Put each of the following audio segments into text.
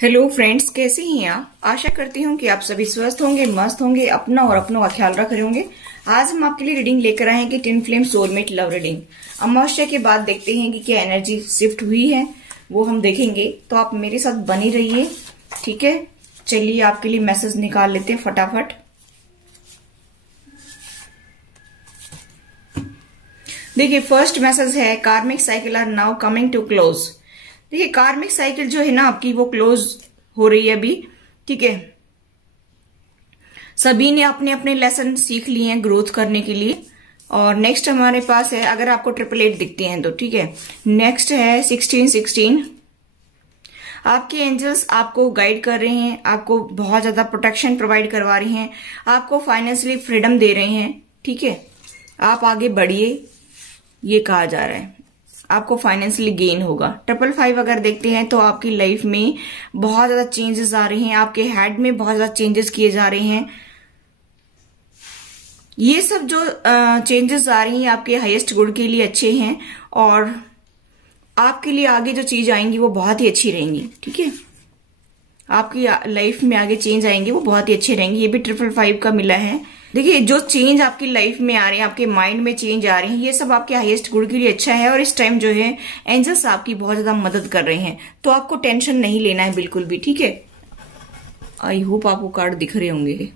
Hello friends, कैसे हैं आप। आशा करती हूँ कि आप सभी स्वस्थ होंगे, मस्त होंगे, अपना और अपनों का ख्याल रख रहे होंगे। आज हम आपके लिए रीडिंग लेकर आए हैं कि twin flame soulmate love reading. अमावस्या के बाद देखते हैं कि क्या एनर्जी शिफ्ट हुई है, वो हम देखेंगे। तो आप मेरे साथ बनी रहिए, ठीक है। चलिए आपके लिए मैसेज निकाल लेते हैं फटाफट। देखिए, फर्स्ट मैसेज है karmic cycle are now coming to close. देखिए, कार्मिक साइकिल जो है ना आपकी, वो क्लोज हो रही है अभी, ठीक है। सभी ने अपने अपने लेसन सीख लिए हैं ग्रोथ करने के लिए। और नेक्स्ट हमारे पास है, अगर आपको 888 दिखते हैं तो ठीक है। नेक्स्ट है 1616। आपके एंजल्स आपको गाइड कर रहे हैं, आपको बहुत ज्यादा प्रोटेक्शन प्रोवाइड करवा रहे हैं, आपको फाइनेंशियली फ्रीडम दे रहे हैं, ठीक है। आप आगे बढ़िए, ये कहा जा रहा है। आपको फाइनेंशियली गेन होगा। 555 अगर देखते हैं तो आपकी लाइफ में बहुत ज्यादा चेंजेस आ रहे हैं, आपके हेड में बहुत ज्यादा चेंजेस किए जा रहे हैं। ये सब जो चेंजेस आ रही हैं आपके हाईएस्ट गुड के लिए अच्छे हैं, और आपके लिए आगे जो चीज आएंगी वो बहुत ही अच्छी रहेंगी, ठीक है। आपकी लाइफ में आगे चेंज आएंगे वो बहुत ही अच्छे रहेंगे। ये भी 555 का मिला है। देखिए, जो चेंज आपकी लाइफ में आ रहे हैं, आपके माइंड में चेंज आ रहे हैं, ये सब आपके हाईएस्ट गुड के लिए अच्छा है। और इस टाइम जो है एंजल्स आपकी बहुत ज्यादा मदद कर रहे हैं, तो आपको टेंशन नहीं लेना है बिल्कुल भी, ठीक है। आई होप आपको कार्ड दिख रहे होंगे।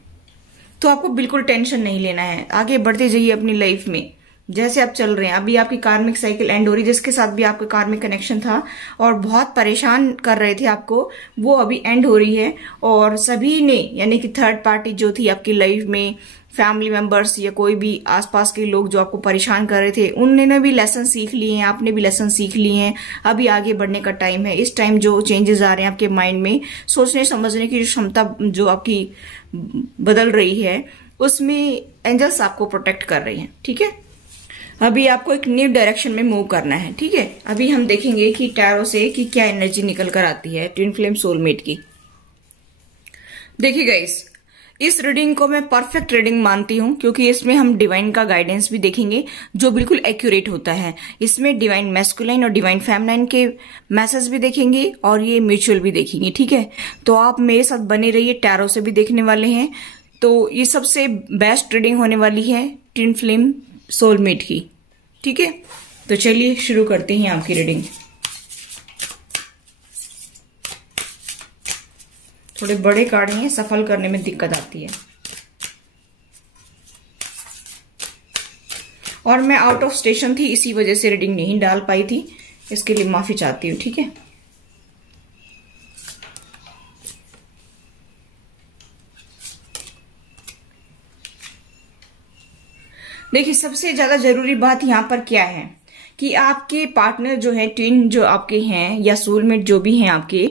तो आपको बिल्कुल टेंशन नहीं लेना है, आगे बढ़ते जाइए अपनी लाइफ में जैसे आप चल रहे हैं। अभी आपकी कार्मिक साइकिल एंड हो रही है, जिसके साथ भी आपका कार्मिक कनेक्शन था और बहुत परेशान कर रहे थे आपको, वो अभी एंड हो रही है। और सभी ने, यानी कि थर्ड पार्टी जो थी आपकी लाइफ में, फैमिली मेंबर्स या कोई भी आसपास के लोग जो आपको परेशान कर रहे थे, उन्होंने भी लेसन सीख लिए हैं, आपने भी लेसन सीख लिए हैं। अभी आगे बढ़ने का टाइम है। इस टाइम जो चेंजेस आ रहे हैं आपके माइंड में, सोचने समझने की जो क्षमता जो आपकी बदल रही है, उसमें एंजल्स आपको प्रोटेक्ट कर रही हैं, ठीक है। अभी आपको एक न्यू डायरेक्शन में मूव करना है, ठीक है। अभी हम देखेंगे कि टैरो से कि क्या एनर्जी निकल कर आती है ट्विन फ्लेम सोलमेट की। देखिए गाइस, इस रीडिंग को मैं परफेक्ट रीडिंग मानती हूँ, क्योंकि इसमें हम डिवाइन का गाइडेंस भी देखेंगे जो बिल्कुल एक्यूरेट होता है। इसमें डिवाइन मैस्कुलाइन और डिवाइन फेमिनाइन के मैसेज भी देखेंगे और ये म्यूचुअल भी देखेंगे, ठीक है। तो आप मेरे साथ बने रहिए, टैरो से भी देखने वाले हैं। तो ये सबसे बेस्ट रीडिंग होने वाली है ट्विन फ्लेम सोलमेट की, ठीक है। तो चलिए शुरू करते हैं आपकी रीडिंग। थोड़े बड़े कार्ड हैं, सफल करने में दिक्कत आती है। और मैं आउट ऑफ स्टेशन थी, इसी वजह से रीडिंग नहीं डाल पाई थी, इसके लिए माफी चाहती हूँ, ठीक है। देखिए, सबसे ज्यादा जरूरी बात यहाँ पर क्या है कि आपके पार्टनर जो है, ट्विन जो आपके हैं या सोलमेट जो भी हैं आपके,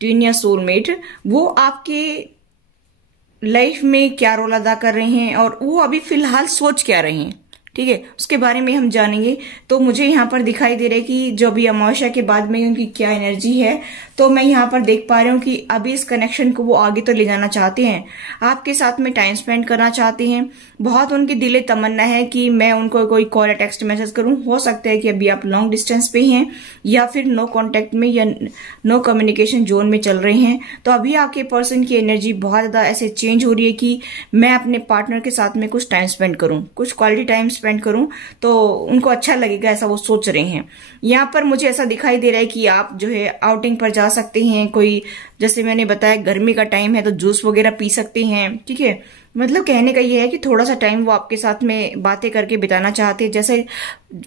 ट्विन या सोलमेट, वो आपके लाइफ में क्या रोल अदा कर रहे हैं और वो अभी फिलहाल सोच क्या रहे हैं, ठीक है, उसके बारे में हम जानेंगे। तो मुझे यहाँ पर दिखाई दे रहा है कि जो अभी अमावस्या के बाद में उनकी क्या एनर्जी है। तो मैं यहाँ पर देख पा रही हूँ कि अभी इस कनेक्शन को वो आगे तो ले जाना चाहते हैं, आपके साथ में टाइम स्पेंड करना चाहते हैं। बहुत उनकी दिले तमन्ना है कि मैं उनको कोई कॉल या टेक्स्ट मैसेज करूं। हो सकता है कि अभी आप लॉन्ग डिस्टेंस पे हैं या फिर नो कांटेक्ट में या नो कम्युनिकेशन जोन में चल रहे हैं। तो अभी आपके पर्सन की एनर्जी बहुत ज्यादा ऐसे चेंज हो रही है कि मैं अपने पार्टनर के साथ में कुछ टाइम स्पेंड करूं, कुछ क्वालिटी टाइम स्पेंड करूं, तो उनको अच्छा लगेगा, ऐसा वो सोच रहे हैं। यहाँ पर मुझे ऐसा दिखाई दे रहा है कि आप जो है आउटिंग पर जा सकते हैं। कोई, जैसे मैंने बताया, गर्मी का टाइम है तो जूस वगैरह पी सकते हैं, ठीक है। मतलब कहने का ये है कि थोड़ा सा टाइम वो आपके साथ में बातें करके बिताना चाहते हैं, जैसे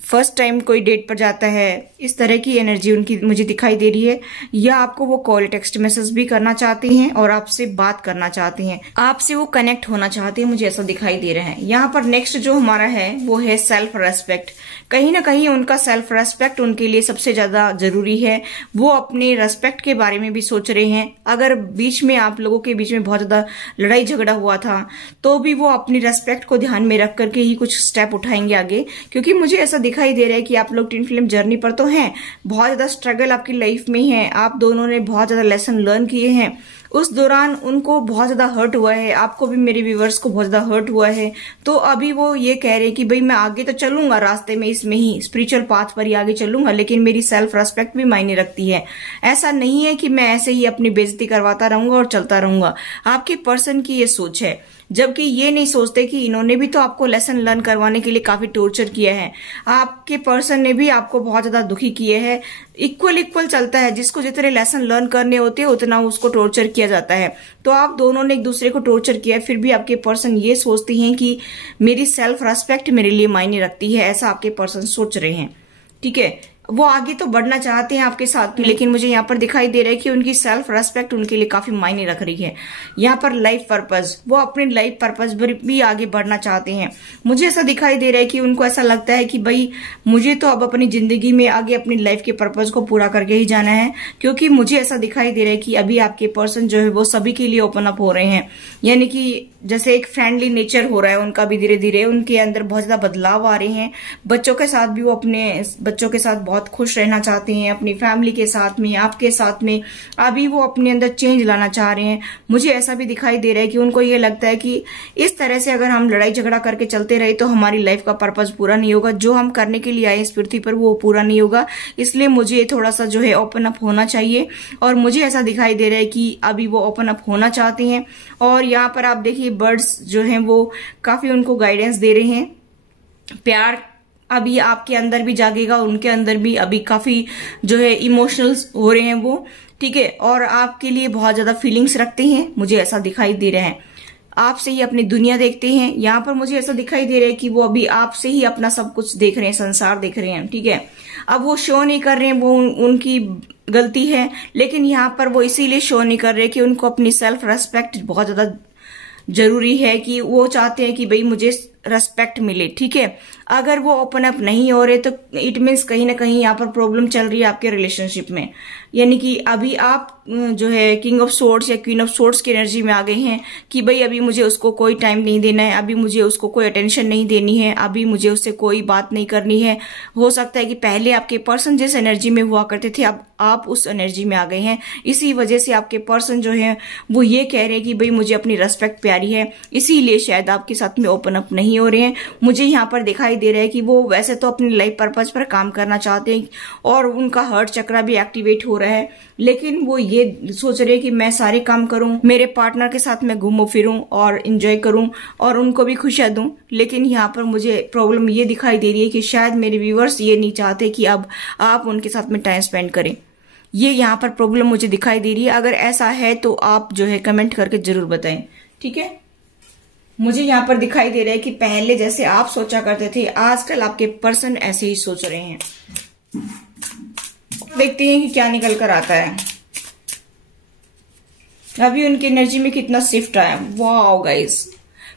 फर्स्ट टाइम कोई डेट पर जाता है, इस तरह की एनर्जी उनकी मुझे दिखाई दे रही है। या आपको वो कॉल टेक्स्ट मैसेज भी करना चाहते हैं और आपसे बात करना चाहते हैं, आपसे वो कनेक्ट होना चाहते हैं, मुझे ऐसा दिखाई दे रहा है। यहाँ पर नेक्स्ट जो हमारा है वो है सेल्फ रेस्पेक्ट। कहीं ना कहीं उनका सेल्फ रेस्पेक्ट उनके लिए सबसे ज्यादा जरूरी है। वो अपने रेस्पेक्ट के बारे में भी सोच रहे हैं। अगर बीच में आप लोगों के बीच में बहुत ज्यादा लड़ाई झगड़ा हुआ था, तो भी वो अपनी रेस्पेक्ट को ध्यान में रख करके ही कुछ स्टेप उठाएंगे आगे। क्योंकि मुझे ऐसा दिखाई दे रहा है कि आप लोग ट्विन फ्लेम जर्नी पर तो हैं, बहुत ज्यादा स्ट्रगल आपकी लाइफ में है, आप दोनों ने बहुत ज्यादा लेसन लर्न किए हैं, उस दौरान उनको बहुत ज्यादा हर्ट हुआ है, आपको भी, मेरे व्यूवर्स को बहुत ज्यादा हर्ट हुआ है। तो अभी वो ये कह रहे हैं कि भाई मैं आगे तो चलूंगा रास्ते में, इसमें ही स्पिरिचुअल पाथ पर ही आगे चलूंगा, लेकिन मेरी सेल्फ रेस्पेक्ट भी मायने रखती है। ऐसा नहीं है कि मैं ऐसे ही अपनी बेइज्जती करवाता रहूंगा और चलता रहूंगा। आपके पर्सन की ये सोच है, जबकि ये नहीं सोचते कि इन्होंने भी तो आपको लेसन लर्न करवाने के लिए काफी टॉर्चर किया है। आपके पर्सन ने भी आपको बहुत ज्यादा दुखी किए है। इक्वल चलता है, जिसको जितने लेसन लर्न करने होते हैं उतना उसको टॉर्चर किया जाता है। तो आप दोनों ने एक दूसरे को टॉर्चर किया है, फिर भी आपके पर्सन ये सोचते हैं कि मेरी सेल्फ रेस्पेक्ट मेरे लिए मायने रखती है, ऐसा आपके पर्सन सोच रहे हैं। ठीक है, वो आगे तो बढ़ना चाहते हैं आपके साथ में, लेकिन मुझे यहाँ पर दिखाई दे रहा है कि उनकी सेल्फ रेस्पेक्ट उनके लिए काफी मायने रख रही है। यहाँ पर लाइफ पर्पस, वो अपने लाइफ पर्पस पर भी आगे बढ़ना चाहते हैं। मुझे ऐसा दिखाई दे रहा है कि उनको ऐसा लगता है कि भाई मुझे तो अब अपनी जिंदगी में आगे अपनी लाइफ के पर्पस को पूरा करके ही जाना है, क्योंकि मुझे ऐसा दिखाई दे रहा है कि अभी आपके पर्सन जो है वो सभी के लिए ओपन अप हो रहे हैं। यानी कि जैसे एक फ्रेंडली नेचर हो रहा है उनका भी, धीरे धीरे उनके अंदर बहुत ज्यादा बदलाव आ रहे हैं। बच्चों के साथ भी वो अपने बच्चों के साथ बहुत खुश रहना चाहते हैं, अपनी फैमिली के साथ में, आपके साथ में। अभी वो अपने अंदर चेंज लाना चाह रहे हैं। मुझे ऐसा भी दिखाई दे रहा है कि उनको ये लगता है कि इस तरह से अगर हम लड़ाई झगड़ा करके चलते रहे तो हमारी लाइफ का पर्पस पूरा नहीं होगा, जो हम करने के लिए आए इस पृथ्वी पर वो पूरा नहीं होगा। इसलिए मुझे थोड़ा सा जो है ओपन अप होना चाहिए, और मुझे ऐसा दिखाई दे रहा है कि अभी वो ओपन अप होना चाहते हैं। और यहाँ पर आप देखिए बर्ड्स जो हैं वो काफी उनको गाइडेंस दे रहे हैं। प्यार अभी आपके अंदर भी जागेगा, उनके अंदर भी अभी काफी जो है इमोशनल्स हो रहे हैं वो। ठीक है, और आपके लिए बहुत ज्यादा फीलिंग्स रखते हैं, मुझे ऐसा दिखाई दे रहा है। आपसे ही अपनी दुनिया देखते हैं। यहाँ पर मुझे ऐसा दिखाई दे रहा है कि वो अभी आपसे ही अपना सब कुछ देख रहे हैं, संसार देख रहे हैं। ठीक है, अब वो शो नहीं कर रहे हैं, वो उनकी गलती है, लेकिन यहाँ पर वो इसीलिए शो नहीं कर रहे कि उनको अपनी सेल्फ रेस्पेक्ट बहुत ज्यादा जरूरी है, कि वो चाहते हैं कि भाई मुझे रेस्पेक्ट मिले। ठीक है, अगर वो ओपन अप नहीं हो रहे तो इट मीन्स कहीं ना कहीं यहाँ पर प्रॉब्लम चल रही है आपके रिलेशनशिप में। यानी कि अभी आप जो है किंग ऑफ सोर्ड्स या क्वीन ऑफ सोर्ड्स की एनर्जी में आ गए हैं कि भाई अभी मुझे उसको कोई टाइम नहीं देना है, अभी मुझे उसको कोई अटेंशन नहीं देनी है, अभी मुझे उससे कोई बात नहीं करनी है। हो सकता है कि पहले आपके पर्सन जिस एनर्जी में हुआ करते थे अब आप उस एनर्जी में आ गए हैं। इसी वजह से आपके पर्सन जो है वो ये कह रहे हैं कि भाई मुझे अपनी रेस्पेक्ट प्यारी है, इसीलिए शायद आपके साथ में ओपन अप नहीं हो रहे हैं। मुझे यहाँ पर दिखाई दे रहा है कि वो वैसे तो अपनी लाइफ पर्पज पर काम करना चाहते हैं और उनका हार्ट चक्र भी एक्टिवेट हो रहा है, लेकिन वो ये सोच रहे हैं कि मैं सारे काम करूं, मेरे पार्टनर के साथ मैं घूमूं फिरूं और एंजॉय करूं और उनको भी खुशियां दूं। लेकिन यहाँ पर मुझे प्रॉब्लम ये दिखाई दे रही है कि शायद मेरे व्यूअर्स ये नहीं चाहते कि अब आप उनके साथ में टाइम स्पेंड करें। ये यहाँ पर प्रॉब्लम मुझे दिखाई दे रही है। अगर ऐसा है तो आप जो है कमेंट करके जरूर बताएं। ठीक है, मुझे यहाँ पर दिखाई दे रहा है कि पहले जैसे आप सोचा करते थे आजकल आपके पर्सन ऐसे ही सोच रहे हैं। देखते हैं कि क्या निकल कर आता है। अभी उनकी एनर्जी में कितना शिफ्ट आया। वाओ गाइस,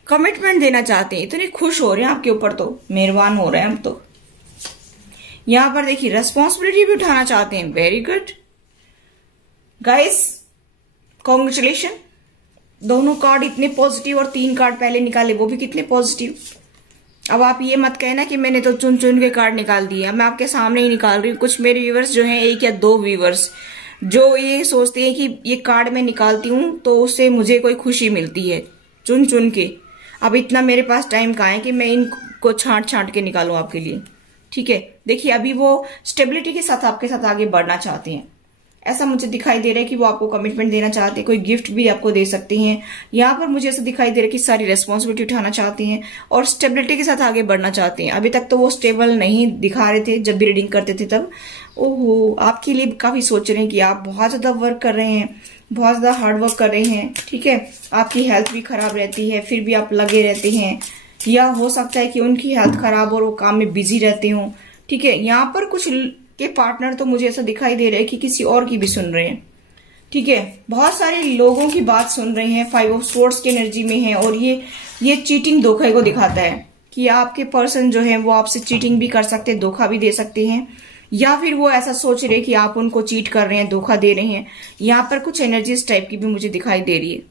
कमिटमेंट देना चाहते हैं, इतने खुश हो रहे हैं आपके ऊपर, तो मेहरबान हो रहे हैं हम तो। यहाँ पर देखिए रेस्पॉन्सिबिलिटी भी उठाना चाहते हैं। Very good guys, congratulation. दोनों कार्ड इतने पॉजिटिव और 3 कार्ड पहले निकाले वो भी कितने पॉजिटिव। अब आप ये मत कहना कि मैंने तो चुन चुन के कार्ड निकाल दिए, मैं आपके सामने ही निकाल रही हूँ। कुछ मेरे व्यूवर्स जो हैं, 1 या 2 व्यूवर्स जो ये सोचते हैं कि ये कार्ड मैं निकालती हूँ तो उससे मुझे कोई खुशी मिलती है चुन चुन के। अब इतना मेरे पास टाइम कहाँ है कि मैं इनको छांट छांट के निकालूं आपके लिए। ठीक है, देखिए अभी वो स्टेबिलिटी के साथ आपके साथ आगे बढ़ना चाहते हैं। ऐसा मुझे दिखाई दे रहा है कि वो आपको कमिटमेंट देना चाहते हैं, कोई गिफ्ट भी आपको दे सकते हैं। यहाँ पर मुझे ऐसा दिखाई दे रहा है कि सारी रेस्पॉन्सिबिलिटी उठाना चाहते हैं और स्टेबिलिटी के साथ आगे बढ़ना चाहते हैं। अभी तक तो वो स्टेबल नहीं दिखा रहे थे जब भी रीडिंग करते थे तब। ओहो, आपके लिए काफी सोच रहे हैं कि आप बहुत ज्यादा वर्क कर रहे हैं, बहुत ज्यादा हार्ड वर्क कर रहे हैं। ठीक है, आपकी हेल्थ भी खराब रहती है फिर भी आप लगे रहते हैं, या हो सकता है कि उनकी हेल्थ खराब और वो काम में बिजी रहते हो। ठीक है, यहाँ पर कुछ के पार्टनर तो मुझे ऐसा दिखाई दे रहा है कि किसी और की भी सुन रहे हैं। ठीक है, बहुत सारे लोगों की बात सुन रहे हैं। 5 ऑफ सोर्ड्स की एनर्जी में है और ये चीटिंग धोखे को दिखाता है कि आपके पर्सन जो है वो आपसे चीटिंग भी कर सकते हैं, धोखा भी दे सकते हैं, या फिर वो ऐसा सोच रहे हैं कि आप उनको चीट कर रहे हैं, धोखा दे रहे हैं। यहाँ पर कुछ एनर्जी इस टाइप की भी मुझे दिखाई दे रही है।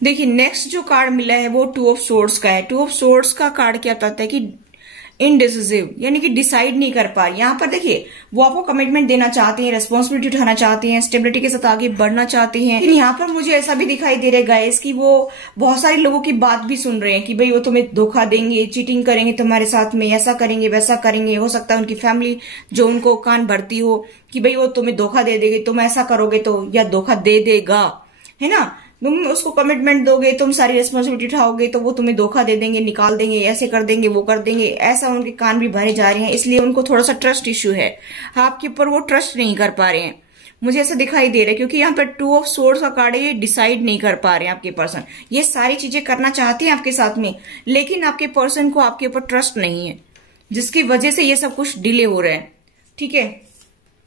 देखिए नेक्स्ट जो कार्ड मिला है वो 2 ऑफ सोर्ड्स का है। 2 ऑफ सोर्ड्स का कार्ड क्या बताता है कि इनडिसिसिव, यानी कि डिसाइड नहीं कर पा रही। यहाँ पर देखिए वो आपको कमिटमेंट देना चाहते हैं, रेस्पॉन्सिबिलिटी उठाना चाहते हैं, स्टेबिलिटी के साथ आगे बढ़ना चाहते हैं। लेकिन यहाँ पर मुझे ऐसा भी दिखाई दे रहा है गाइस कि वो बहुत सारे लोगों की बात भी सुन रहे हैं कि भाई वो तुम्हें धोखा देंगे, चीटिंग करेंगे तुम्हारे साथ में, ऐसा करेंगे वैसा करेंगे। हो सकता है उनकी फैमिली जो उनको कान भरती हो कि भाई वो तुम्हें धोखा दे देगी, तुम ऐसा करोगे तो, या धोखा दे देगा, है ना। तुम उसको कमिटमेंट दोगे, तुम सारी रिस्पॉन्सिबिलिटी उठाओगे तो वो तुम्हें धोखा दे देंगे, निकाल देंगे, ऐसे कर देंगे, वो कर देंगे। ऐसा उनके कान भी भरे जा रहे हैं, इसलिए उनको थोड़ा सा ट्रस्ट इश्यू है आपके ऊपर, वो ट्रस्ट नहीं कर पा रहे हैं। मुझे ऐसा दिखाई दे रहा है क्योंकि यहाँ पर 2 ऑफ सोर्ड्स का कार्ड है, ये डिसाइड नहीं कर पा रहे हैं आपके पर्सन। ये सारी चीजें करना चाहते हैं आपके साथ में, लेकिन आपके पर्सन को आपके ऊपर ट्रस्ट नहीं है, जिसकी वजह से ये सब कुछ डिले हो रहा है। ठीक है,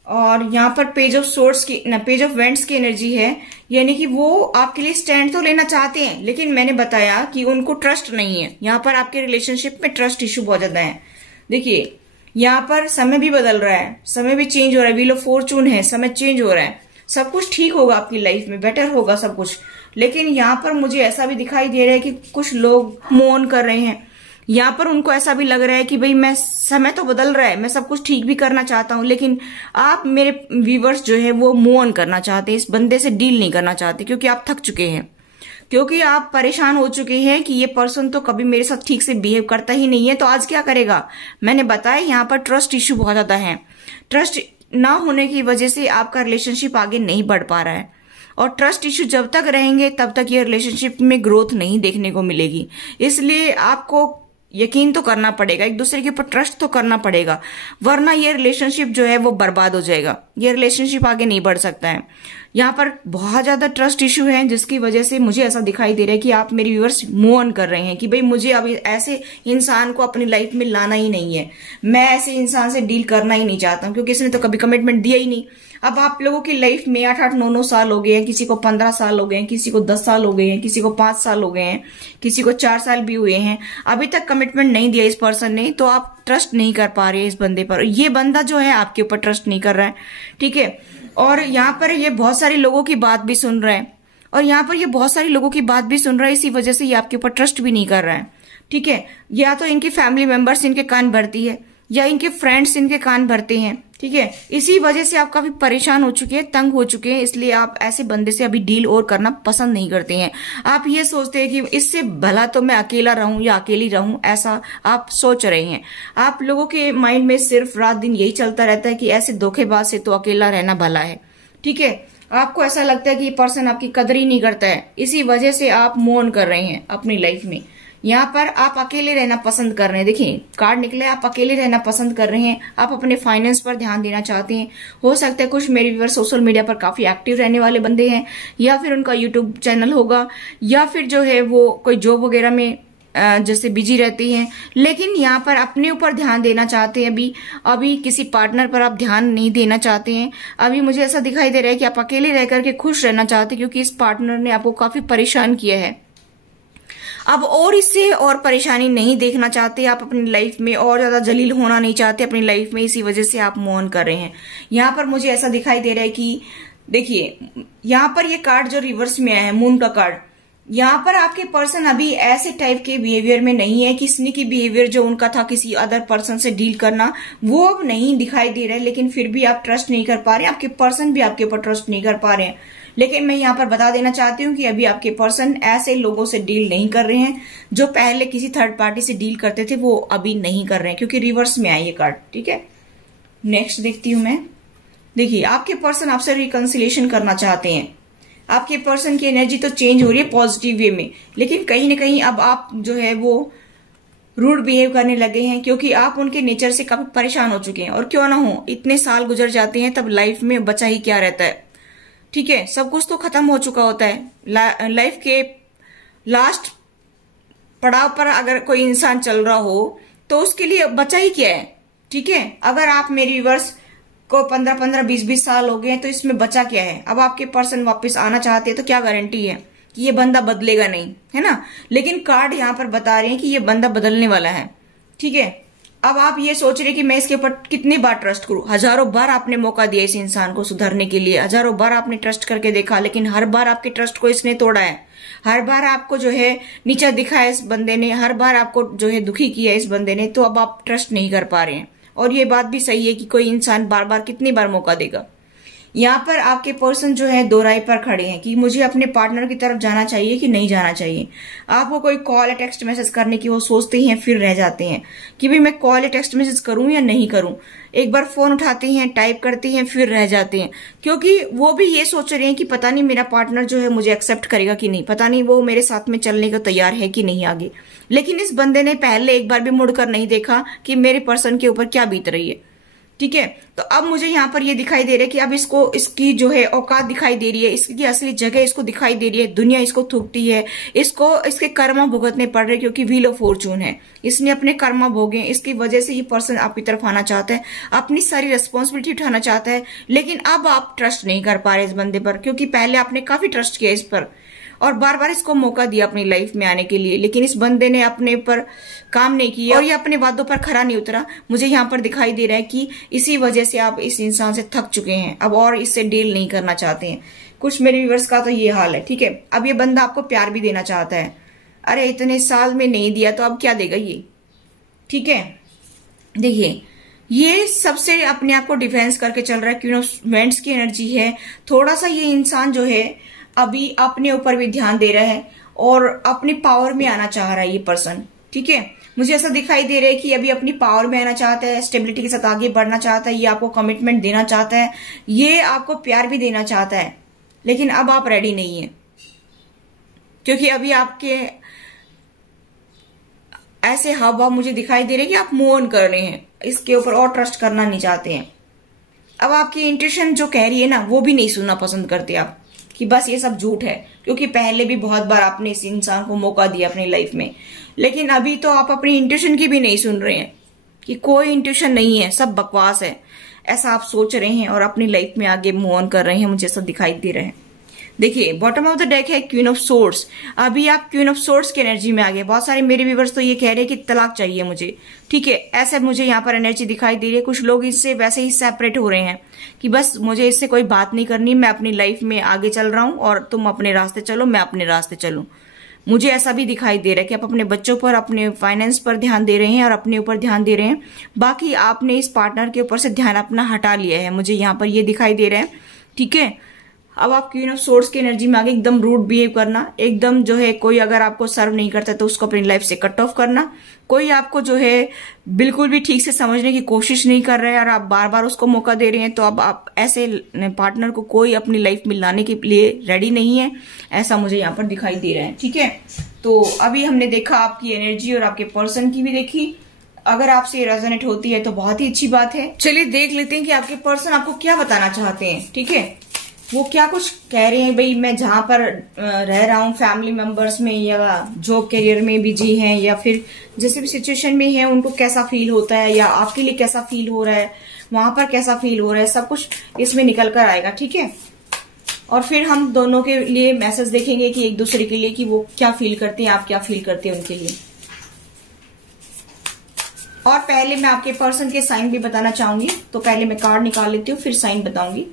और यहाँ पर पेज ऑफ सोर्ड्स की पेज ऑफ वेंट्स की एनर्जी है, यानी कि वो आपके लिए स्टैंड तो लेना चाहते हैं, लेकिन मैंने बताया कि उनको ट्रस्ट नहीं है। यहाँ पर आपके रिलेशनशिप में ट्रस्ट इश्यू बहुत ज्यादा है। देखिए यहाँ पर समय भी बदल रहा है, समय भी चेंज हो रहा है, व्हील ऑफ फॉर्चून है, समय चेंज हो रहा है, सब कुछ ठीक होगा आपकी लाइफ में, बेटर होगा सब कुछ। लेकिन यहाँ पर मुझे ऐसा भी दिखाई दे रहा है कि कुछ लोग मूव ऑन कर रहे हैं। यहाँ पर उनको ऐसा भी लग रहा है कि भाई मैं, समय तो बदल रहा है, मैं सब कुछ ठीक भी करना चाहता हूँ, लेकिन आप मेरे व्यूवर्स जो है वो मूव ऑन करना चाहते हैं, इस बंदे से डील नहीं करना चाहते, क्योंकि आप थक चुके हैं, क्योंकि आप परेशान हो चुके हैं कि ये पर्सन तो कभी मेरे साथ ठीक से बिहेव करता ही नहीं है, तो आज क्या करेगा। मैंने बताया यहाँ पर ट्रस्ट इश्यू बहुत ज्यादा है। ट्रस्ट ना होने की वजह से आपका रिलेशनशिप आगे नहीं बढ़ पा रहा है, और ट्रस्ट इश्यू जब तक रहेंगे तब तक ये रिलेशनशिप में ग्रोथ नहीं देखने को मिलेगी। इसलिए आपको यकीन तो करना पड़ेगा, एक दूसरे के ऊपर ट्रस्ट तो करना पड़ेगा, वरना ये रिलेशनशिप जो है वो बर्बाद हो जाएगा, ये रिलेशनशिप आगे नहीं बढ़ सकता है। यहाँ पर बहुत ज्यादा ट्रस्ट इश्यू है, जिसकी वजह से मुझे ऐसा दिखाई दे रहा है कि आप मेरे व्यूअर्स मूव ऑन कर रहे हैं कि भाई मुझे अब ऐसे इंसान को अपनी लाइफ में लाना ही नहीं है, मैं ऐसे इंसान से डील करना ही नहीं चाहता हूँ, क्योंकि इसने तो कभी कमिटमेंट दिया ही नहीं। अब आप लोगों की लाइफ में 8-8, 9-9 साल हो गए हैं, किसी को 15 साल हो गए हैं, किसी को 10 साल हो गए हैं, किसी को 5 साल हो गए हैं, किसी को 4 साल भी हुए हैं, अभी तक कमिटमेंट नहीं दिया इस पर्सन ने, तो आप ट्रस्ट नहीं कर पा रहे इस बंदे पर। ये बंदा जो है आपके ऊपर ट्रस्ट नहीं कर रहा है। ठीक है, और यहाँ पर ये बहुत सारे लोगों की बात भी सुन रहा है, और यहाँ पर ये बहुत सारे लोगों की बात भी सुन रहा है, इसी वजह से ये आपके ऊपर ट्रस्ट भी नहीं कर रहा है। ठीक है, या तो इनकी फैमिली मेंबर्स इनके कान भरती है, या इनके फ्रेंड्स इनके कान भरते हैं। ठीक है, इसी वजह से आप काफी परेशान हो चुके हैं, तंग हो चुके हैं, इसलिए आप ऐसे बंदे से अभी डील और करना पसंद नहीं करते हैं। आप ये सोचते हैं कि इससे भला तो मैं अकेला रहूं या अकेली रहूं, ऐसा आप सोच रहे हैं। आप लोगों के माइंड में सिर्फ रात दिन यही चलता रहता है कि ऐसे धोखेबाज से तो अकेला रहना भला है। ठीक है, आपको ऐसा लगता है कि ये पर्सन आपकी कदर ही नहीं करता है, इसी वजह से आप मूव ऑन कर रहे हैं अपनी लाइफ में। यहाँ पर आप अकेले रहना पसंद कर रहे हैं, देखिए कार्ड निकले, आप अकेले रहना पसंद कर रहे हैं, आप अपने फाइनेंस पर ध्यान देना चाहते हैं। हो सकता है कुछ मेरे व्यूअर सोशल मीडिया पर काफी एक्टिव रहने वाले बंदे हैं, या फिर उनका यूट्यूब चैनल होगा, या फिर जो है वो कोई जॉब वगैरह में जैसे बिजी रहती हैं, लेकिन यहाँ पर अपने ऊपर ध्यान देना चाहते हैं। अभी किसी पार्टनर पर आप ध्यान नहीं देना चाहते हैं। अभी मुझे ऐसा दिखाई दे रहा है कि आप अकेले रह करके खुश रहना चाहते हैं, क्योंकि इस पार्टनर ने आपको काफी परेशान किया है। अब और इससे और परेशानी नहीं देखना चाहते आप अपनी लाइफ में, और ज्यादा जलील होना नहीं चाहते अपनी लाइफ में, इसी वजह से आप मूव ऑन कर रहे हैं। यहाँ पर मुझे ऐसा दिखाई दे रहा है कि देखिए यहाँ पर ये कार्ड जो रिवर्स में आया है, मून का कार्ड, यहाँ पर आपके पर्सन अभी ऐसे टाइप के बिहेवियर में नहीं है कि स्नीकी बिहेवियर जो उनका था किसी अदर पर्सन से डील करना, वो अब नहीं दिखाई दे रहा है। लेकिन फिर भी आप ट्रस्ट नहीं कर पा रहे हैं, आपके पर्सन भी आपके ऊपर ट्रस्ट नहीं कर पा रहे हैं। लेकिन मैं यहाँ पर बता देना चाहती हूँ कि अभी आपके पर्सन ऐसे लोगों से डील नहीं कर रहे हैं जो पहले किसी थर्ड पार्टी से डील करते थे, वो अभी नहीं कर रहे हैं, क्योंकि रिवर्स में आए ये कार्ड। ठीक है, नेक्स्ट देखती हूँ मैं। देखिए आपके पर्सन आपसे रिकंसिलिएशन करना चाहते हैं। आपके पर्सन की एनर्जी तो चेंज हो रही है पॉजिटिव वे में, लेकिन कहीं ना कहीं अब आप जो है वो रूड बिहेव करने लगे हैं, क्योंकि आप उनके नेचर से काफी परेशान हो चुके हैं। और क्यों ना हो, इतने साल गुजर जाते हैं तब लाइफ में बचा ही क्या रहता है। ठीक है, सब कुछ तो खत्म हो चुका होता है। लाइफ के लास्ट पड़ाव पर अगर कोई इंसान चल रहा हो तो उसके लिए बचा ही क्या है। ठीक है, अगर आप मेरी व्यूअर्स को 15-15, 20-20 साल हो गए हैं तो इसमें बचा क्या है। अब आपके पर्सन वापस आना चाहते हैं तो क्या गारंटी है कि ये बंदा बदलेगा नहीं, है ना। लेकिन कार्ड यहाँ पर बता रहे हैं कि ये बंदा बदलने वाला है। ठीक है, अब आप ये सोच रहे कि मैं इसके ऊपर कितनी बार ट्रस्ट करूं। हजारों बार आपने मौका दिया इस इंसान को सुधरने के लिए, हजारों बार आपने ट्रस्ट करके देखा, लेकिन हर बार आपके ट्रस्ट को इसने तोड़ा है। हर बार आपको जो है नीचा दिखाया इस बंदे ने, हर बार आपको जो है दुखी किया इस बंदे ने। तो अब आप ट्रस्ट नहीं कर पा रहे हैं। और ये बात भी सही है कि कोई इंसान बार बार कितनी बार मौका देगा। यहाँ पर आपके पर्सन जो है दो राय पर खड़े हैं कि मुझे अपने पार्टनर की तरफ जाना चाहिए कि नहीं जाना चाहिए। आपको कोई कॉल या टेक्स्ट मैसेज करने की वो सोचते हैं, फिर रह जाते हैं कि भाई मैं कॉल या टेक्स्ट मैसेज करूं या नहीं करूं। एक बार फोन उठाते हैं, टाइप करते हैं, फिर रह जाते हैं, क्योंकि वो भी ये सोच रहे हैं कि पता नहीं मेरा पार्टनर जो है मुझे एक्सेप्ट करेगा कि नहीं, पता नहीं वो मेरे साथ में चलने को तैयार है कि नहीं आगे। लेकिन इस बंदे ने पहले एक बार भी मुड़कर नहीं देखा कि मेरे पर्सन के ऊपर क्या बीत रही है। ठीक है, तो अब मुझे यहाँ पर ये दिखाई दे रहा है कि अब इसको इसकी जो है औकात दिखाई दे रही है, इसकी असली जगह इसको दिखाई दे रही है। दुनिया इसको थूकती है, इसको इसके कर्म भुगतने पड़ रहे, क्योंकि व्हील ऑफ फॉर्चून है। इसने अपने कर्म भोगे, इसकी वजह से ये पर्सन आपकी तरफ आना चाहता है, अपनी सारी रिस्पॉन्सिबिलिटी उठाना चाहता है। लेकिन अब आप ट्रस्ट नहीं कर पा रहे इस बंदे पर, क्योंकि पहले आपने काफी ट्रस्ट किया इस पर और बार बार इसको मौका दिया अपनी लाइफ में आने के लिए, लेकिन इस बंदे ने अपने ऊपर काम नहीं किया और ये अपने वादों पर खरा नहीं उतरा। मुझे यहाँ पर दिखाई दे रहा है कि इसी वजह से आप इस इंसान से थक चुके हैं, अब और इससे डील नहीं करना चाहते हैं। कुछ मेरे व्यूअर्स का तो ये हाल है। ठीक है, अब ये बंदा आपको प्यार भी देना चाहता है। अरे इतने साल में नहीं दिया तो अब क्या देगा ये। ठीक है, देखिए ये सबसे अपने आप को डिफेंस करके चल रहा है, क्वीन ऑफ वेंट्स की एनर्जी है। थोड़ा सा ये इंसान जो है अभी अपने ऊपर भी ध्यान दे रहा है और अपनी पावर में आना चाह रहा है ये पर्सन। ठीक है, मुझे ऐसा दिखाई दे रहा है कि अभी अपनी पावर में आना चाहता है, स्टेबिलिटी के साथ आगे बढ़ना चाहता है, ये आपको कमिटमेंट देना चाहता है, ये आपको प्यार भी देना चाहता है। लेकिन अब आप रेडी नहीं है, क्योंकि अभी आपके ऐसे हाव भाव मुझे दिखाई दे रहे हैं कि आप मूव ऑन कर रहे हैं, इसके ऊपर और ट्रस्ट करना नहीं चाहते हैं। अब आपकी इंट्यूशन जो कह रही है ना, वो भी नहीं सुनना पसंद करते आप, कि बस ये सब झूठ है, क्योंकि पहले भी बहुत बार आपने इस इंसान को मौका दिया अपनी लाइफ में। लेकिन अभी तो आप अपनी इंट्यूशन की भी नहीं सुन रहे हैं, कि कोई इंट्यूशन नहीं है, सब बकवास है, ऐसा आप सोच रहे हैं और अपनी लाइफ में आगे मूव ऑन कर रहे हैं। मुझे ऐसा दिखाई दे रहा है। देखिए बॉटम ऑफ द डेक है क्वीन ऑफ सोर्ड्स। अभी आप क्वीन ऑफ सोर्ड्स की एनर्जी में आ गए। बहुत सारे मेरे व्यूअर्स तो ये कह रहे हैं कि तलाक चाहिए मुझे। ठीक है, ऐसे मुझे यहाँ पर एनर्जी दिखाई दे रही है। कुछ लोग इससे वैसे ही सेपरेट हो रहे हैं कि बस मुझे इससे कोई बात नहीं करनी, मैं अपनी लाइफ में आगे चल रहा हूं और तुम अपने रास्ते चलो, मैं अपने रास्ते चलूं। मुझे ऐसा भी दिखाई दे रहा है कि आप अपने बच्चों पर, अपने फाइनेंस पर ध्यान दे रहे हैं और अपने ऊपर ध्यान दे रहे हैं। बाकी आपने इस पार्टनर के ऊपर से ध्यान अपना हटा लिया है, मुझे यहाँ पर ये दिखाई दे रहा है। ठीक है, अब आप क्वीन ऑफ सोर्ड्स की एनर्जी में आगे एकदम रूड बिहेव करना, एकदम जो है कोई अगर आपको सर्व नहीं करता तो उसको अपनी लाइफ से कट ऑफ करना। कोई आपको जो है बिल्कुल भी ठीक से समझने की कोशिश नहीं कर रहा है और आप बार बार उसको मौका दे रहे हैं, तो अब आप ऐसे पार्टनर को कोई अपनी लाइफ में लाने के लिए रेडी नहीं है, ऐसा मुझे यहाँ पर दिखाई दे रहा है। ठीक है, तो अभी हमने देखा आपकी एनर्जी और आपके पर्सन की भी देखी। अगर आपसे रेजोनेट होती है तो बहुत ही अच्छी बात है। चलिए देख लेते हैं कि आपके पर्सन आपको क्या बताना चाहते हैं। ठीक है, वो क्या कुछ कह रहे हैं। भाई मैं जहां पर रह रहा हूँ, फैमिली मेंबर्स में या जॉब करियर में बिजी हैं या फिर जैसे भी सिचुएशन में है, उनको कैसा फील होता है या आपके लिए कैसा फील हो रहा है, वहां पर कैसा फील हो रहा है, सब कुछ इसमें निकल कर आएगा। ठीक है, और फिर हम दोनों के लिए मैसेज देखेंगे कि एक दूसरे के लिए कि वो क्या फील करते हैं, आप क्या फील करते हैं उनके लिए। और पहले मैं आपके पर्सन के साइन भी बताना चाहूंगी, तो पहले मैं कार्ड निकाल लेती हूँ, फिर साइन बताऊंगी।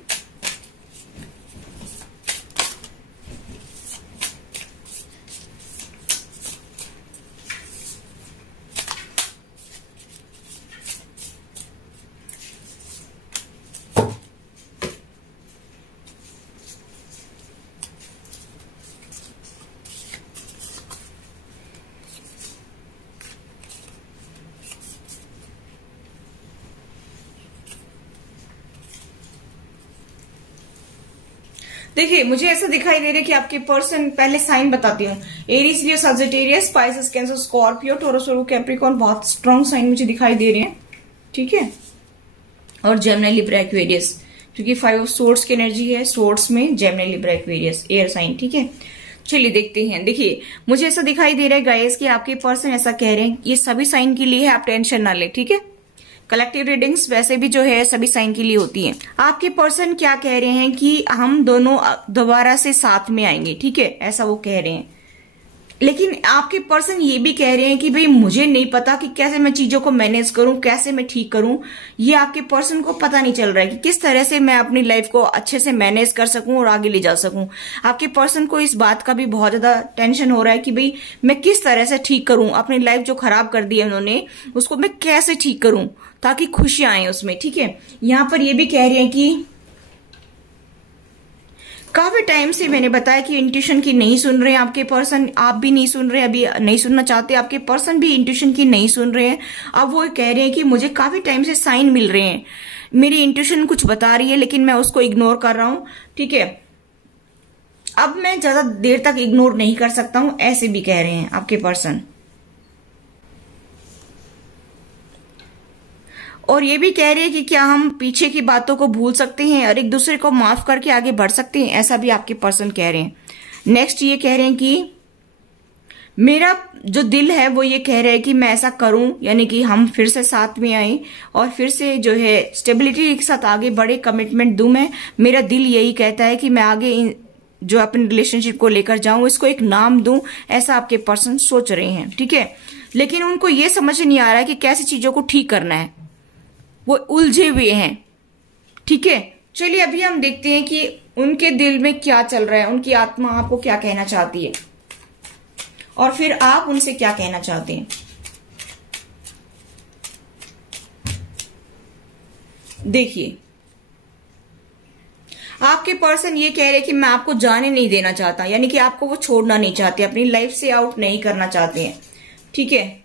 देखिए मुझे ऐसा दिखाई दे रहा है कि आपके पर्सन, पहले साइन बताती हूँ, Aries, Leo, Sagittarius, Pisces, Cancer, Scorpio, Taurus और कैप्रिकॉर्न, बहुत स्ट्रॉन्ग साइन मुझे दिखाई दे रहे हैं। ठीक है, और जेमिनी, लिब्रा, एक्वेरियस, क्योंकि 5 ऑफ सोर्ड्स की एनर्जी है, सोर्ड्स में Gemini, Libra, Aquarius, air sign. ठीक है, चलिए देखते हैं। देखिए मुझे ऐसा दिखाई दे रहा है गाइस कि आपके पर्सन ऐसा कह रहे हैं, ये सभी साइन के लिए है, आप टेंशन ना ले। ठीक है, कलेक्टिव रीडिंग्स वैसे भी जो है सभी साइन के लिए होती हैं। आपके पर्सन क्या कह रहे हैं कि हम दोनों दोबारा से साथ में आएंगे। ठीक है, ऐसा वो कह रहे हैं। लेकिन आपके पर्सन ये भी कह रहे हैं कि भाई मुझे नहीं पता कि कैसे मैं चीजों को मैनेज करूं, कैसे मैं ठीक करूं। ये आपके पर्सन को पता नहीं चल रहा है कि किस तरह से मैं अपनी लाइफ को अच्छे से मैनेज कर सकूं और आगे ले जा सकूं। आपके पर्सन को इस बात का भी बहुत ज्यादा टेंशन हो रहा है कि भाई मैं किस तरह से ठीक करूं, अपनी लाइफ जो खराब कर दी है उन्होंने उसको मैं कैसे ठीक करूं ताकि खुशियां आए उसमें। ठीक है, यहां पर ये भी कह रहे हैं कि काफी टाइम से मैंने बताया कि इंट्यूशन की नहीं सुन रहे हैं आपके पर्सन, आप भी नहीं सुन रहे, अभी नहीं सुनना चाहते, आपके पर्सन भी इंट्यूशन की नहीं सुन रहे हैं। अब वो कह रहे हैं कि मुझे काफी टाइम से साइन मिल रहे हैं, मेरी इंट्यूशन कुछ बता रही है लेकिन मैं उसको इग्नोर कर रहा हूं। ठीक है, अब मैं ज्यादा देर तक इग्नोर नहीं कर सकता हूं, ऐसे भी कह रहे हैं आपके पर्सन। और ये भी कह रहे हैं कि क्या हम पीछे की बातों को भूल सकते हैं और एक दूसरे को माफ करके आगे बढ़ सकते हैं, ऐसा भी आपके पर्सन कह रहे हैं। नेक्स्ट ये कह रहे हैं कि मेरा जो दिल है वो ये कह रहा है कि मैं ऐसा करूं, यानी कि हम फिर से साथ में आए और फिर से जो है स्टेबिलिटी के साथ आगे बढ़े, कमिटमेंट दूं मैं। मेरा दिल यही कहता है कि मैं आगे जो अपने रिलेशनशिप को लेकर जाऊं, इसको एक नाम दूं, ऐसा आपके पर्सन सोच रहे हैं। ठीक है, लेकिन उनको ये समझ नहीं आ रहा है कि कैसे चीजों को ठीक करना है, वो उलझे हुए हैं। ठीक है, चलिए अभी हम देखते हैं कि उनके दिल में क्या चल रहा है, उनकी आत्मा आपको क्या कहना चाहती है और फिर आप उनसे क्या कहना चाहते हैं। देखिए, आपके पर्सन ये कह रहे हैं कि मैं आपको जाने नहीं देना चाहता, यानी कि आपको वो छोड़ना नहीं चाहते, अपनी लाइफ से आउट नहीं करना चाहते हैं। ठीक है,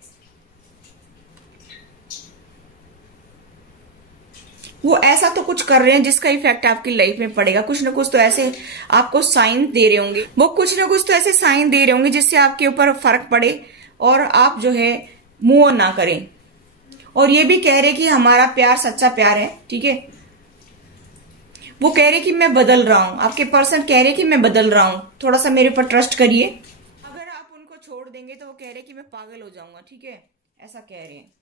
वो ऐसा तो कुछ कर रहे हैं जिसका इफेक्ट आपकी लाइफ में पड़ेगा। कुछ ना कुछ तो ऐसे आपको साइन दे रहे होंगे, वो कुछ ना कुछ तो ऐसे साइन दे रहे होंगे जिससे आपके ऊपर फर्क पड़े और आप जो है मूव ऑन ना करें। और ये भी कह रहे कि हमारा प्यार सच्चा प्यार है। ठीक है, वो कह रहे कि मैं बदल रहा हूं, आपके पर्सन कह रहे कि मैं बदल रहा हूं, थोड़ा सा मेरे ऊपर ट्रस्ट करिए। अगर आप उनको छोड़ देंगे तो वो कह रहे कि मैं पागल हो जाऊंगा। ठीक है, ऐसा कह रहे हैं।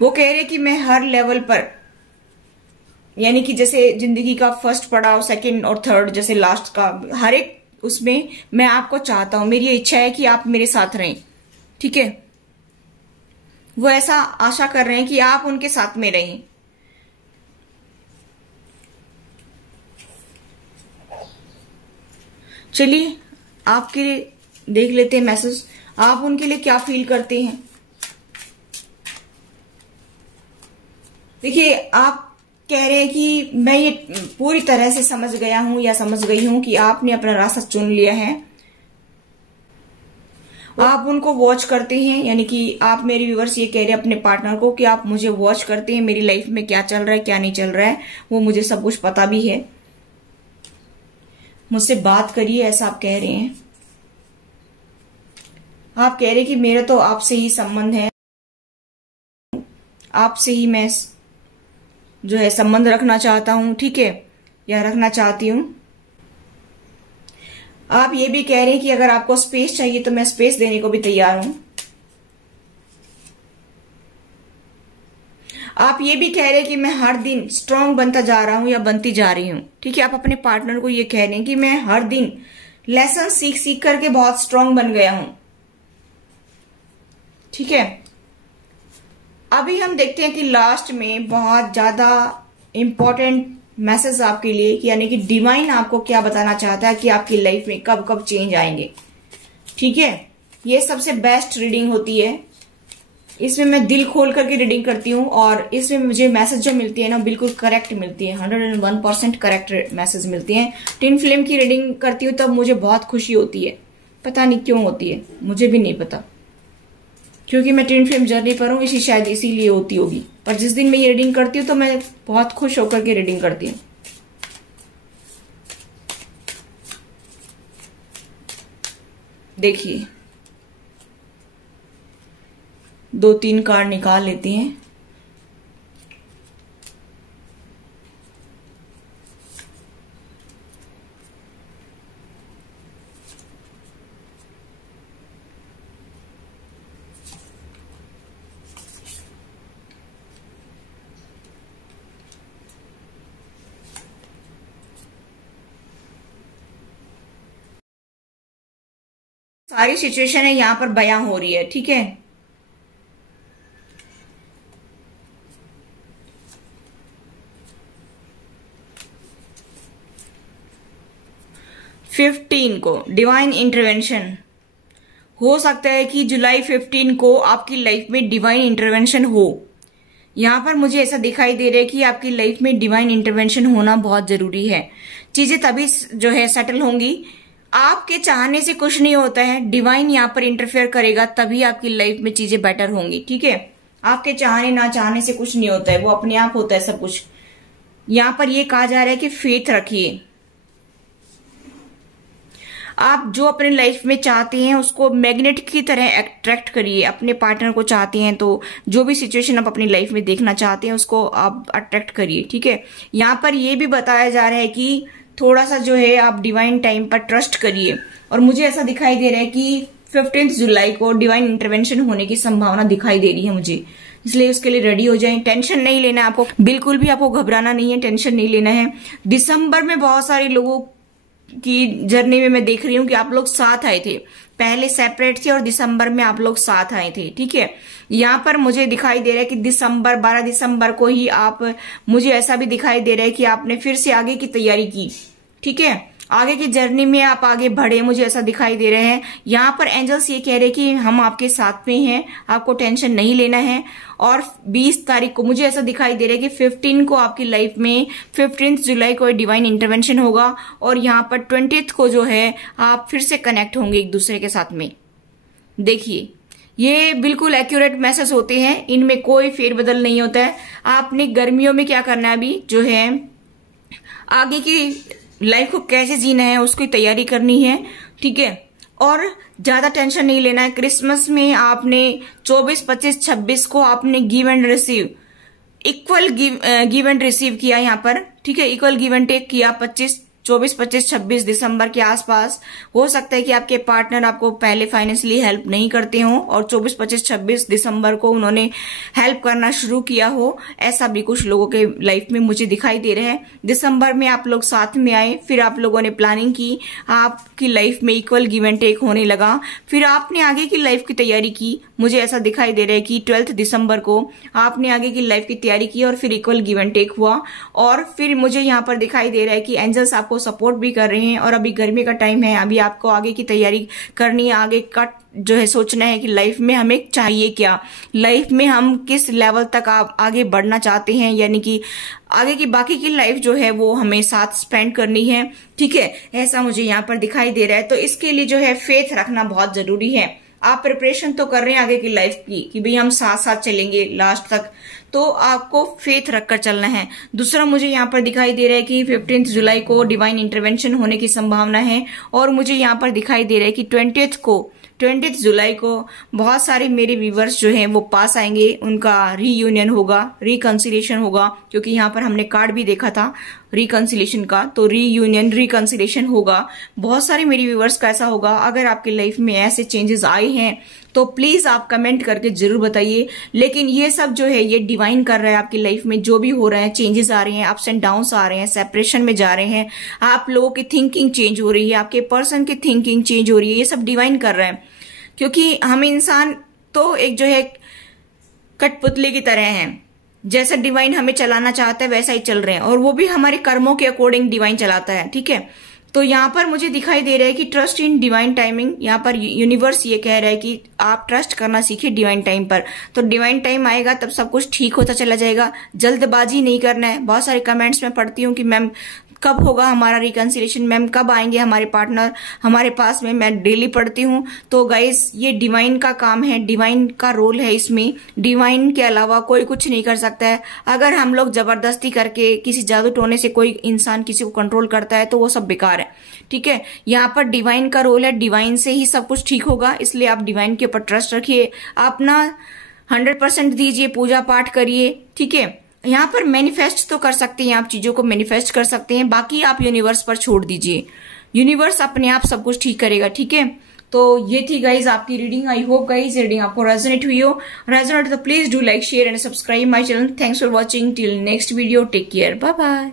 वो कह रहे कि मैं हर लेवल पर, यानी कि जैसे जिंदगी का फर्स्ट पड़ाव, सेकंड और थर्ड, जैसे लास्ट का हर एक उसमें मैं आपको चाहता हूं, मेरी इच्छा है कि आप मेरे साथ रहें। ठीक है, वो ऐसा आशा कर रहे हैं कि आप उनके साथ में रहें। चलिए आपके लिए देख लेते हैं मैसेज, आप उनके लिए क्या फील करते हैं। देखिए, आप कह रहे हैं कि मैं ये पूरी तरह से समझ गया हूं या समझ गई हूं कि आपने अपना रास्ता चुन लिया है। आप उनको वॉच करते हैं, यानी कि आप मेरे व्यूअर्स ये कह रहे हैं अपने पार्टनर को कि आप मुझे वॉच करते हैं, मेरी लाइफ में क्या चल रहा है क्या नहीं चल रहा है वो मुझे सब कुछ पता भी है, मुझसे बात करिए, ऐसा आप कह रहे हैं। आप कह रहे हैं कि मेरा तो आपसे ही संबंध है, आपसे ही मैं जो है संबंध रखना चाहता हूं। ठीक है, या रखना चाहती हूं। आप ये भी कह रहे हैं कि अगर आपको स्पेस चाहिए तो मैं स्पेस देने को भी तैयार हूं। आप ये भी कह रहे हैं कि मैं हर दिन स्ट्रांग बनता जा रहा हूं या बनती जा रही हूं। ठीक है, आप अपने पार्टनर को ये कह रहे हैं कि मैं हर दिन लेसन सीख सीख करके बहुत स्ट्रांग बन गया हूं। ठीक है, अभी हम देखते हैं कि लास्ट में बहुत ज्यादा इंपॉर्टेंट मैसेज आपके लिए, यानी कि डिवाइन आपको क्या बताना चाहता है कि आपकी लाइफ में कब कब चेंज आएंगे। ठीक है, ये सबसे बेस्ट रीडिंग होती है, इसमें मैं दिल खोल करके रीडिंग करती हूँ और इसमें मुझे मैसेज जो मिलती है ना बिल्कुल करेक्ट मिलती है, 101% करेक्ट मैसेज मिलती है। टिन फिल्म की रीडिंग करती हूँ तब मुझे बहुत खुशी होती है, पता नहीं क्यों होती है, मुझे भी नहीं पता, क्योंकि मैं टिन फिल्म जर्नी पर हूँ, शायद इसीलिए होती होगी। पर जिस दिन मैं ये रीडिंग करती हूँ तो मैं बहुत खुश होकर के रीडिंग करती हूँ। देखिए, 2-3 कार्ड निकाल लेते हैं। सारी सिचुएशन है यहाँ पर बयां हो रही है, ठीक है। फिफ्टीन को डिवाइन इंटरवेंशन हो सकता है कि जुलाई 15 को आपकी लाइफ में डिवाइन इंटरवेंशन हो। यहाँ पर मुझे ऐसा दिखाई दे रहा है कि आपकी लाइफ में डिवाइन इंटरवेंशन होना बहुत जरूरी है। चीजें तभी जो है सेटल होंगी। आपके चाहने से कुछ नहीं होता है, डिवाइन यहाँ पर इंटरफेयर करेगा तभी आपकी लाइफ में चीजें बेटर होंगी, ठीक है। आपके चाहने ना चाहने से कुछ नहीं होता है, वो अपने आप होता है सब कुछ। यहाँ पर ये कहा जा रहा है कि फेथ रखिए। आप जो अपने लाइफ में चाहते हैं उसको मैग्नेट की तरह अट्रैक्ट करिए। अपने पार्टनर को चाहते हैं तो जो भी सिचुएशन आप अपनी लाइफ में देखना चाहते हैं उसको आप अट्रैक्ट करिए, ठीक है। यहाँ पर यह भी बताया जा रहा है कि थोड़ा सा जो है आप डिवाइन टाइम पर ट्रस्ट करिए। और मुझे ऐसा दिखाई दे रहा है कि 15 जुलाई को डिवाइन इंटरवेंशन होने की संभावना दिखाई दे रही है मुझे, इसलिए उसके लिए रेडी हो जाएं। टेंशन नहीं लेना है आपको, बिल्कुल भी आपको घबराना नहीं है, टेंशन नहीं लेना है। दिसंबर में बहुत सारे लोगों की जर्नी में मैं देख रही हूँ कि आप लोग साथ आए थे, पहले सेपरेट थे और दिसंबर में आप लोग साथ आए थे, ठीक है। यहाँ पर मुझे दिखाई दे रहा है कि 12 दिसंबर को ही आप, मुझे ऐसा भी दिखाई दे रहा है कि आपने फिर से आगे की तैयारी की, ठीक है। आगे की जर्नी में आप आगे बढ़े, मुझे ऐसा दिखाई दे रहे हैं। यहाँ पर एंजल्स ये कह रहे हैं कि हम आपके साथ में हैं, आपको टेंशन नहीं लेना है। और 20 तारीख को मुझे ऐसा दिखाई दे रहा है कि 15 को आपकी लाइफ में 15 जुलाई को डिवाइन इंटरवेंशन होगा और यहाँ पर 20 को जो है आप फिर से कनेक्ट होंगे एक दूसरे के साथ में। देखिए ये बिल्कुल एक्यूरेट मैसेज होते हैं, इनमें कोई फेरबदल नहीं होता है। आपने गर्मियों में क्या करना है, अभी जो है आगे की लाइफ को कैसे जीना है उसकी तैयारी करनी है, ठीक है। और ज्यादा टेंशन नहीं लेना है। क्रिसमस में आपने 24, 25, 26 को आपने give and receive, equal give and receive किया यहाँ पर, ठीक है। इक्वल गिव एंड टेक किया 24, 25, 26 दिसंबर के आसपास। हो सकता है कि आपके पार्टनर आपको पहले फाइनेंशियली हेल्प नहीं करते हो और 24, 25, 26 दिसंबर को उन्होंने हेल्प करना शुरू किया हो, ऐसा भी कुछ लोगों के लाइफ में मुझे दिखाई दे रहा है। दिसंबर में आप लोग साथ में आए, फिर आप लोगों ने प्लानिंग की, आपकी लाइफ में इक्वल गिव एंड टेक होने लगा, फिर आपने आगे की लाइफ की तैयारी की। मुझे ऐसा दिखाई दे रहा है कि 12 दिसंबर को आपने आगे की लाइफ की तैयारी की और फिर इक्वल गिव एंड टेक हुआ। और फिर मुझे यहाँ पर दिखाई दे रहा है कि एंजल्स आपको सपोर्ट भी कर रहे हैं। और अभी गर्मी का टाइम है, अभी आपको आगे की तैयारी करनी है, आगे का जो है सोचना है कि लाइफ में हमें चाहिए क्या, लाइफ में हम किस लेवल तक आप आगे बढ़ना चाहते हैं, यानी कि आगे की बाकी की लाइफ जो है वो हमें साथ स्पेंड करनी है, ठीक है। ऐसा मुझे यहाँ पर दिखाई दे रहा है। तो इसके लिए जो है फेथ रखना बहुत जरूरी है। आप प्रिपरेशन तो कर रहे हैं आगे की लाइफ की कि भाई हम साथ साथ चलेंगे लास्ट तक, तो आपको फेथ रखकर चलना है। दूसरा मुझे यहाँ पर दिखाई दे रहा है कि 15 जुलाई को डिवाइन इंटरवेंशन होने की संभावना है। और मुझे यहाँ पर दिखाई दे रहा है कि 20 जुलाई को बहुत सारे मेरे व्यूवर्स जो हैं वो पास आएंगे, उनका रीयूनियन होगा, रिकंसिलेशन होगा, क्योंकि यहाँ पर हमने कार्ड भी देखा था रिकंसिलेशन का, तो रीयूनियन रिकंसिलेशन होगा। बहुत सारे मेरे व्यूवर्स का ऐसा होगा। अगर आपकी लाइफ में ऐसे चेंजेस आए हैं तो प्लीज आप कमेंट करके जरूर बताइए। लेकिन ये सब जो है ये डिवाइन कर रहा है आपकी लाइफ में, जो भी हो रहा है, चेंजेस आ रहे हैं, अप्स एंड डाउन्स आ रहे हैं, सेपरेशन में जा रहे हैं, आप लोगों की थिंकिंग चेंज हो रही है, आपके पर्सन की थिंकिंग चेंज हो रही है, ये सब डिवाइन कर रहा है। क्योंकि हम इंसान तो एक जो है कठपुतली की तरह हैं, जैसा डिवाइन हमें चलाना चाहता है वैसा ही चल रहे हैं, और वो भी हमारे कर्मों के अकॉर्डिंग डिवाइन चलाता है, ठीक है। तो यहाँ पर मुझे दिखाई दे रहा है कि ट्रस्ट इन डिवाइन टाइमिंग। यहाँ पर यूनिवर्स ये कह रहा है कि आप ट्रस्ट करना सीखिए डिवाइन टाइम पर। तो डिवाइन टाइम आएगा तब सब कुछ ठीक होता चला जाएगा, जल्दबाजी नहीं करना है। बहुत सारे कमेंट्स में पढ़ती हूँ कि मैम कब होगा हमारा रिकंसिलेशन, मैम कब आएंगे हमारे पार्टनर हमारे पास में, मैं डेली पढ़ती हूँ। तो गाइस ये डिवाइन का काम है, डिवाइन का रोल है इसमें, डिवाइन के अलावा कोई कुछ नहीं कर सकता है। अगर हम लोग जबरदस्ती करके किसी जादू टोने से कोई इंसान किसी को कंट्रोल करता है तो वो सब बेकार है, ठीक है। यहाँ पर डिवाइन का रोल है, डिवाइन से ही सब कुछ ठीक होगा, इसलिए आप डिवाइन के ऊपर ट्रस्ट रखिए, अपना 100% दीजिए, पूजा पाठ करिए, ठीक है। यहाँ पर मैनिफेस्ट तो कर सकते हैं, आप चीजों को मैनिफेस्ट कर सकते हैं, बाकी आप यूनिवर्स पर छोड़ दीजिए, यूनिवर्स अपने आप सब कुछ ठीक करेगा, ठीक है। तो ये थी गाइज आपकी reading. I hope guys reading आपको रेजोनेट हुई हो। रेजोनेट तो please do like, share and subscribe my channel. Thanks for watching, till next video, take care, bye bye.